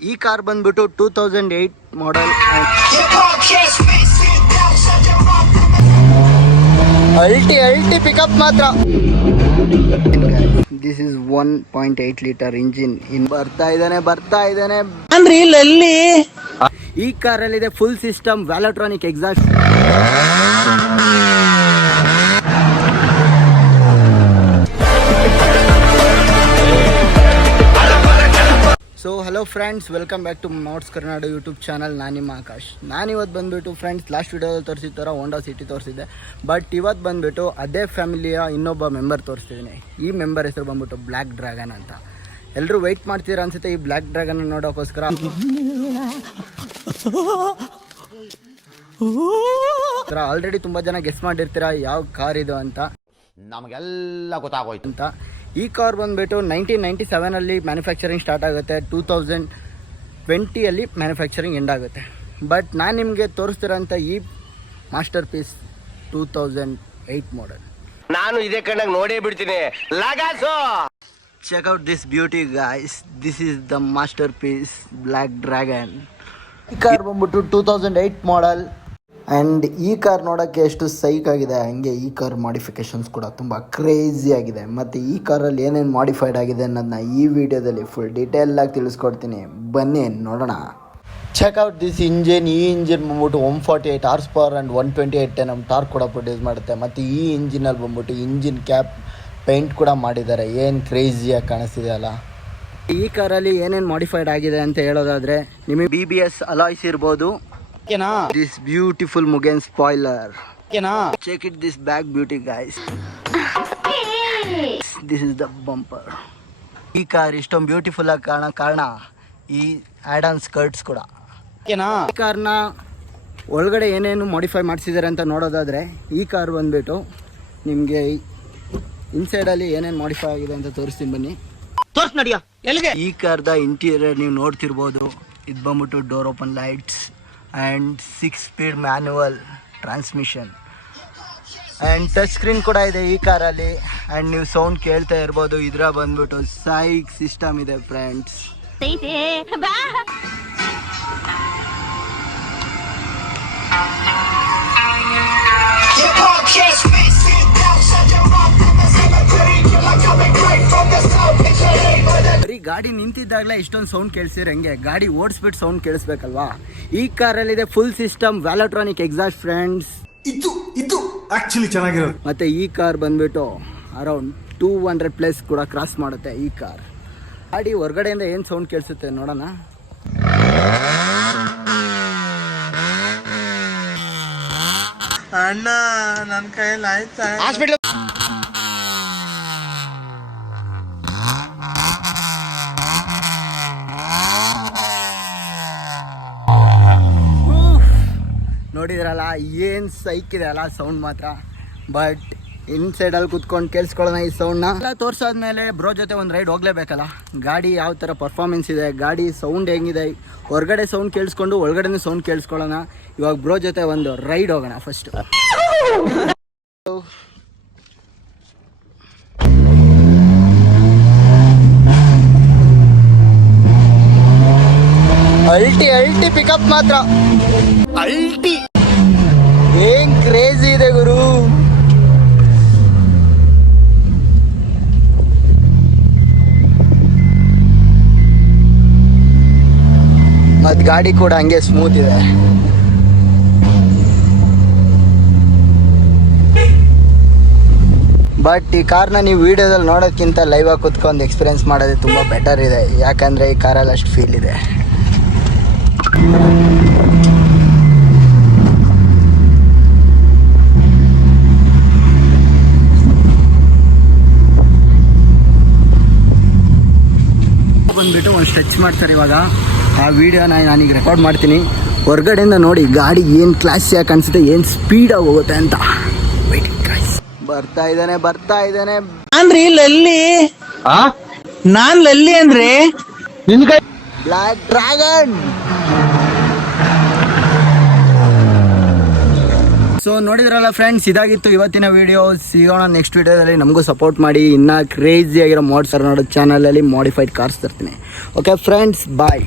ಈ ಕಾರ್ ಬಂದ್ಬಿಟ್ಟು 2008 ಮಾಡೆಲ್. ಅಲ್ಟಿ ಪಿಕಪ್ ಮಾತ್ರ. This is 1.8 litre engine. ಬರ್ತಾ ಇದ್ದಾನೆ ಅಂದ್ರೆ ಇಲ್ಲಿ ಈ ಕಾರಲ್ಲಿ ಇದೆ full system Valvetronic exhaust. So hello friends, welcome back to ಮೋಟ್ಸ್ ಕರ್ನಾಟಕ ಯೂಟ್ಯೂಬ್ ಚಾನಲ್. ನಾನು ನಿಮ್ಮ ಆಕಾಶ್. ನಾನಿವತ್ತು ಬಂದುಬಿಟ್ಟು ಫ್ರೆಂಡ್ಸ್ ಲಾಸ್ಟ್ ವಿಡಿಯೋದಲ್ಲಿ ತೋರಿಸಿದ ಥರ ಹೋಂಡಾ ಸಿಟಿ ತೋರಿಸಿದ್ದೆ. ಬಟ್ ಇವತ್ತು ಬಂದುಬಿಟ್ಟು ಅದೇ ಫ್ಯಾಮಿಲಿಯ ಇನ್ನೊಬ್ಬ ಮೆಂಬರ್ ತೋರಿಸ್ತಿದ್ದೀನಿ. ಈ ಮೆಂಬರ್ ಹೆಸರು ಬಂದುಬಿಟ್ಟು ಬ್ಲ್ಯಾಕ್ ಡ್ರ್ಯಾಗನ್ ಅಂತ. ಎಲ್ಲರೂ ವೆಯ್ಟ್ ಮಾಡ್ತೀರಾ ಅನ್ಸುತ್ತೆ ಈ ಬ್ಲ್ಯಾಕ್ ಡ್ರ್ಯಾಗನ್ ನೋಡೋಕ್ಕೋಸ್ಕರ. ಆಲ್ರೆಡಿ ತುಂಬ ಜನ ಗೆಸ್ ಮಾಡಿರ್ತೀರಾ ಯಾವ ಕಾರ್ ಇದು ಅಂತ. ನಮಗೆಲ್ಲ ಗೊತ್ತಾಗೋಯ್ತು ಅಂತ. ಈ ಕಾರ್ ಬಂದುಬಿಟ್ಟು 1997 ಮ್ಯಾನುಫ್ಯಾಕ್ಚರಿಂಗ್ ಸ್ಟಾರ್ಟ್ ಆಗುತ್ತೆ. 2020 ಮ್ಯಾನುಫ್ಯಾಕ್ಚರಿಂಗ್ ಎಂಡ್ ಆಗುತ್ತೆ. ಬಟ್ ನಾನು ನಿಮಗೆ ತೋರಿಸ್ತಿರೋಂಥ ಈ ಮಾಸ್ಟರ್ ಪೀಸ್ 2008 ಮಾಡೆಲ್. ನಾನು ಇದೇ ಕಣ್ಣಾಗ ನೋಡೇ ಬಿಡ್ತೀನಿ. Check out this beauty guys. This is the masterpiece black dragon. ಈ ಕಾರ್ ಬಂದ್ಬಿಟ್ಟು 2008 ಮಾಡೆಲ್. ಆ್ಯಂಡ್ ಈ ಕಾರ್ ನೋಡೋಕ್ಕೆ ಎಷ್ಟು ಸೈಕ್ ಆಗಿದೆ, ಹಂಗೆ ಈ ಕಾರ್ ಮಾಡಿಫಿಕೇಷನ್ಸ್ ಕೂಡ ತುಂಬ ಕ್ರೇಜಿ ಆಗಿದೆ. ಮತ್ತು ಈ ಕಾರಲ್ಲಿ ಏನೇನು ಮಾಡಿಫೈಡ್ ಆಗಿದೆ ಅನ್ನೋದನ್ನ ಈ ವಿಡಿಯೋದಲ್ಲಿ ಫುಲ್ ಡೀಟೇಲಾಗಿ ತಿಳಿಸ್ಕೊಡ್ತೀನಿ. ಬನ್ನಿ ನೋಡೋಣ. Check out this engine. ಈ ಇಂಜಿನ್ ಬಂದ್ಬಿಟ್ಟು 148 horsepower and 128 Nm torque ಕೂಡ ಪ್ರೊಡ್ಯೂಸ್ ಮಾಡುತ್ತೆ. ಮತ್ತು ಈ ಇಂಜಿನಲ್ಲಿ ಬಂದ್ಬಿಟ್ಟು ಇಂಜಿನ್ ಕ್ಯಾಪ್ ಪೇಂಟ್ ಕೂಡ ಮಾಡಿದ್ದಾರೆ. ಏನು ಕ್ರೇಜಿಯಾಗಿ ಕಾಣಿಸ್ತಿದೆ ಅಲ್ಲ. ಈ ಕಾರಲ್ಲಿ ಏನೇನು ಮಾಡಿಫೈಡ್ ಆಗಿದೆ ಅಂತ ಹೇಳೋದಾದರೆ, ನಿಮಗೆ BBS ಅಲಾಯ್ಸ್ ಇರ್ಬೋದು. This beautiful Mugen spoiler. Check it, this back beauty guys. This is the bumper. ಈ ಕಾರ್ ಇಷ್ಟೊಂದು ಬ್ಯೂಟಿಫುಲ್ ಆಗಿ ಕಾರಣ ಈ ಆ್ಯಡ್ ಆನ್ ಸ್ಕರ್ಟ್ಸ್ ಕೂಡ. ಈ ಕಾರ್ನ ಒಳಗಡೆ ಏನೇನು ಮಾಡಿಫೈ ಮಾಡಿಸಿದ್ದಾರೆ ಅಂತ ನೋಡೋದಾದರೆ, ಈ ಕಾರ್ ಬಂದುಬಿಟ್ಟು ನಿಮಗೆ ಇನ್ಸೈಡಲ್ಲಿ ಏನೇನು ಮಾಡಿಫೈ ಆಗಿದೆ ಅಂತ ತೋರಿಸ್ತೀನಿ ಬನ್ನಿ. ಈ ಕಾರ್ದ ಇಂಟೀರಿಯರ್ ನೀವು ನೋಡ್ತಿರ್ಬೋದು. ಇದು ಬಂದ್ಬಿಟ್ಟು door open lights and 6 speed manual transmission and touch screen ಕೂಡ ಇದೆ ಈ ಕಾರಲ್ಲಿ. ಆ್ಯಂಡ್ ನೀವು ಸೌಂಡ್ ಕೇಳ್ತಾ ಇರ್ಬೋದು. ಇದರ ಬಂದ್ಬಿಟ್ಟು ಸೈಕ್ ಸಿಸ್ಟಮ್ ಇದೆ ಫ್ರೆಂಡ್ಸ್. ಬರೀ ಗಾಡಿ ನಿಂತಿದ್ದಾಗಲೇ ಇಷ್ಟೊಂದು ಸೌಂಡ್ ಕೇಳಿಸಿದ್ರೆ ಹೆಂಗೆ, ಗಾಡಿ ಓಡಿಸ್ಬಿಟ್ಟು ಸೌಂಡ್ ಕೇಳಿಸ್ಬೇಕಲ್ವಾ. ಈ ಕಾರಲ್ಲಿದೆ full system Valvetronic exhaust friends. ಇದು ಆಕ್ಚುಲಿ ಚೆನ್ನಾಗಿರೋದು. ಮತ್ತೆ ಈ ಕಾರ್ ಬಂದ್ಬಿಟ್ಟು ಅರೌಂಡ್ 200+ ಕೂಡ ಕ್ರಾಸ್ ಮಾಡುತ್ತೆ ಈ ಕಾರ್. ಗಾಡಿ ಹೊರಗಡೆಯಿಂದ ಏನು ಸೌಂಡ್ ಕೇಳಿಸುತ್ತೆ ನೋಡೋಣ. ಅಣ್ಣ ನನ್ನ ಕೈಯಲ್ಲಿ ಆಯ್ತಾ ನೋಡಿದ್ರಲ್ಲ ಏನು ಸೈಕ್ ಇದೆ ಅಲ್ಲ ಸೌಂಡ್ ಮಾತ್ರ. ಬಟ್ ಇನ್ಸೈಡಲ್ಲಿ ಕುತ್ಕೊಂಡು ಕೇಳಿಸ್ಕೊಳ್ಳೋಣ ಈ ಸೌಂಡ್ನ. ಎಲ್ಲ ತೋರಿಸಾದ್ಮೇಲೆ ಬ್ರೋ ಜೊತೆ ಒಂದು ರೈಡ್ ಹೋಗ್ಲೇಬೇಕಲ್ಲ. ಗಾಡಿ ಯಾವ ಥರ ಪರ್ಫಾರ್ಮೆನ್ಸ್ ಇದೆ, ಗಾಡಿ ಸೌಂಡ್ ಹೆಂಗಿದೆ, ಹೊರಗಡೆ ಸೌಂಡ್ ಕೇಳಿಸ್ಕೊಂಡು ಒಳಗಡೆ ಸೌಂಡ್ ಕೇಳಿಸ್ಕೊಳ್ಳೋಣ. ಇವಾಗ ಬ್ರೋ ಜೊತೆ ಒಂದು ರೈಡ್ ಹೋಗೋಣ ಫಸ್ಟ್. ಅಲ್ಟಿ ಪಿಕಪ್ ಮಾತ್ರ. ಅಲ್ಟಿ ಏನ್ ಕ್ರೇಜಿ ಇದೆ ಗುರು. ಮತ್ ಗಾಡಿ ಕೂಡ ಹಂಗೆ ಸ್ಮೂತ್ ಇದೆ. ಬಟ್ ಈ ಕಾರ್ನ ನೀವು ವಿಡಿಯೋದಲ್ಲಿ ನೋಡೋದ್ಕಿಂತ ಲೈವ್ ಆಗಿ ಕುತ್ಕೊಂಡು ಎಕ್ಸ್ಪೀರಿಯನ್ಸ್ ಮಾಡೋದೇ ತುಂಬ ಬೆಟರ್ ಇದೆ. ಯಾಕಂದರೆ ಈ ಕಾರಲ್ಲಿ ಅಷ್ಟು ಫೀಲ್ ಇದೆ. ಬಂದ್ಬಿಟ್ಟು ಒಂದು ಸ್ಟ್ರೆಚ್ ಮಾಡ್ತಾರೆ ಇವಾಗ. ಆ ವಿಡಿಯೋನ ನಾನೀಗ ರೆಕಾರ್ಡ್ ಮಾಡ್ತೀನಿ. ಹೊರಗಡೆಯಿಂದ ನೋಡಿ ಗಾಡಿ ಏನು ಕ್ಲಾಸಿಯಾಗಿ ಕಾಣಿಸುತ್ತೆ, ಏನು ಸ್ಪೀಡಾಗಿ ಹೋಗುತ್ತೆ ಅಂತ. ಬರ್ತಾ ಇದ್ದಾನೆ ಅಂದ್ರೆ ಲಲ್ಲಿ. ನಾನ್ ಲಲ್ಲಿ ಅಂದ್ರೆ ಬ್ಲ್ಯಾಕ್ ಡ್ರ್ಯಾಗನ್. ಸೊ ನೋಡಿದ್ರಲ್ಲ ಫ್ರೆಂಡ್ಸ್, ಇದಾಗಿತ್ತು ಇವತ್ತಿನ ವಿಡಿಯೋ. ಸಿಗೋಣ ನೆಕ್ಸ್ಟ್ ವಿಡಿಯೋದಲ್ಲಿ. ನಮಗೂ ಸಪೋರ್ಟ್ ಮಾಡಿ. ಇನ್ನೂ ಕ್ರೇಜಿ ಆಗಿರೋ ಮೋಡ್ಸ್ ಕರ್ನಾಟಕ ಚಾನಲಲ್ಲಿ ಮಾಡಿಫೈಡ್ ಕಾರ್ಸ್ ತರ್ತೀನಿ. ಓಕೆ ಫ್ರೆಂಡ್ಸ್, ಬಾಯ್.